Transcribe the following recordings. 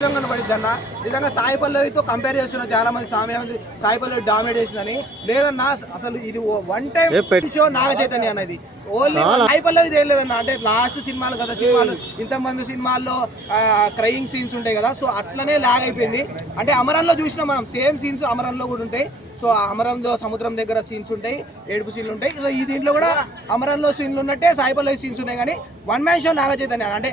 పడిద్ది అన్న. నిజంగా సాయి పల్లవితో కంపేర్ చేస్తున్నారు చాలా మంది. సాయి పల్లవి డామినేట్ చేసిందని లేదన్నా. అసలు ఇది one time show Naga Chaitanya అన్నది. ఓన్లీ సాయి పల్లవి తెలియదన్న. అంటే లాస్ట్ సినిమాలు కదా, సినిమాలు ఇంతమంది సినిమాల్లో క్రయింగ్ సీన్స్ ఉంటాయి కదా, సో అట్లనే లాగ్ అయిపోయింది. అంటే అమరంలో చూసినాం మనం, సేమ్ సీన్స్ అమరంలో కూడా ఉంటాయి. సో అమరంలో సముద్రం దగ్గర సీన్స్ ఉంటాయి, ఏడుపు సీన్లు ఉంటాయి. సో ఈ దీంట్లో కూడా అమరంలో సీన్లు ఉన్నట్టే సాయి పల్లవి సీన్స్ ఉన్నాయి. కానీ one man show Naga Chaitanya అంటే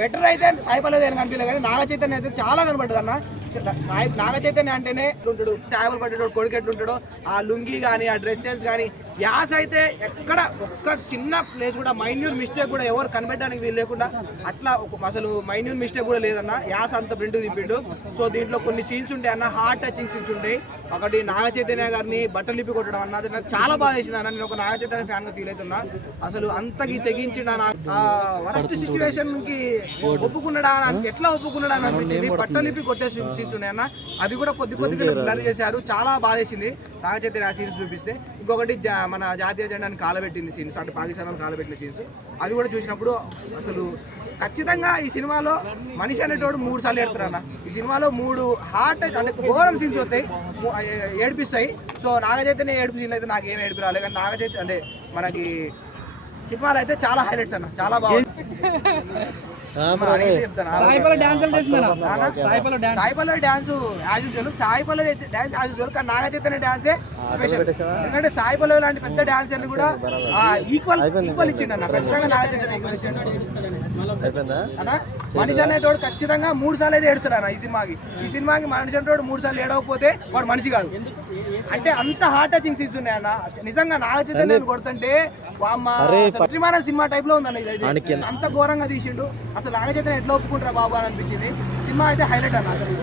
బెటర్ అయితే సాయి పల్లవి అని కనిపించలేదు. కానీ నాగ చైతన్య అయితే చాలా కనబడ్డది అన్న. నాగ చైతన్య అంటేనే ఉంటాడు, చేపలు పట్టేటోడు కొడుకు ఎట్లుంటాడో ఆ లుంగి కానీ ఆ డ్రెస్ సెన్స్ కానీ, యాస అయితే ఎక్కడ ఒక్క చిన్న ప్లేస్ కూడా మైన్యూర్ మిస్టేక్ కూడా ఎవరు కనిపెట్టడానికి వీలు లేకుండా అట్లా అసలు మైన్యూర్ మిస్టేక్ కూడా లేదన్న. యాస అంత ప్రింట్ తిప్పిండు. సో దీంట్లో కొన్ని సీన్స్ ఉంటాయి అన్న, హార్ట్ టచింగ్ సీన్స్ ఉంటాయి. ఒకటి నాగ చైతన్య గారిని బట్టలు లిప్పి కొట్టడం అన్నది నాకు చాలా బాగా వేసింది అన్న. నేను ఒక నాగ చైతన్య ఫ్యాన్ గా ఫీల్ అవుతున్నా. అసలు అంతకి తెగించిన వరస్ట్ సిచ్యువేషన్ కి ఒప్పుకున్నాడా అని, ఎట్లా ఒప్పుకున్నాడా అని అనిపించింది. బట్టలు లిప్పి కొట్టే సీన్స్ ఉన్నాయన్న, అవి కూడా కొద్దిగా బ్లర్ చేశారు. చాలా బాగా వేసింది నాగ చైతన్య ఆ సీన్స్ చూపిస్తే. ఇంకొకటి మన జాతీయ జెండాని కాలబెట్టింది సీన్స్, అంటే పాకిస్తాన్ కాలబెట్టిన సీన్స్, అవి కూడా చూసినప్పుడు అసలు ఖచ్చితంగా ఈ సినిమాలో మనిషి అనేటోడు 3 సార్లు ఏడుతారన్న. ఈ సినిమాలో 3 హార్ట్ అంటే ఘోరం సీన్స్ వస్తాయి, ఏడిపిస్తాయి. సో నాగ చైతన్య ఏడుపు సీన్ అయితే నాకు ఏమి ఏడుపు రాలేదు. కానీ నాగ చైతన్య అంటే మనకి సినిమాలో అయితే చాలా హైలైట్స్ అన్న, చాలా బాగుంది. Sai Pallavi dance as usual, Sai Pallavi dance as usual. కానీ నాగ చైతన్య డాన్సే స్పెషల్. ఎందుకంటే సాయి పల్లవి లాంటి పెద్ద డాన్సర్ని కూడా ఈక్వల్ ఇచ్చిండు అన్న. ఖచ్చితంగా నాగ చైతన్య ఈక్వల్ ఇచ్చిండు అన్న. మనిషి అనేటోడు ఖచ్చితంగా 3 సార్లు అయితే ఏడుస్తాడు అన్న. ఈ సినిమాకి మనిషి అనేటోడు 3 సార్లు ఏడవకపోతే వాడు మనిషి కాదు. అంటే అంత హార్ట్ టచింగ్ సీన్స్ ఉన్నాయి అన్న. నిజంగా నాగ చైతన్య కొడుతుంటే విమానం సినిమా టైప్ లో ఉందన్న. ఇది అంత ఘోరంగా తీసిండు. అసలు నాగ చైతన్య ఎట్లా ఒప్పుకుంటారా బాబు అని అనిపించింది. సినిమా అయితే హైలైట్ అన్న. అసలు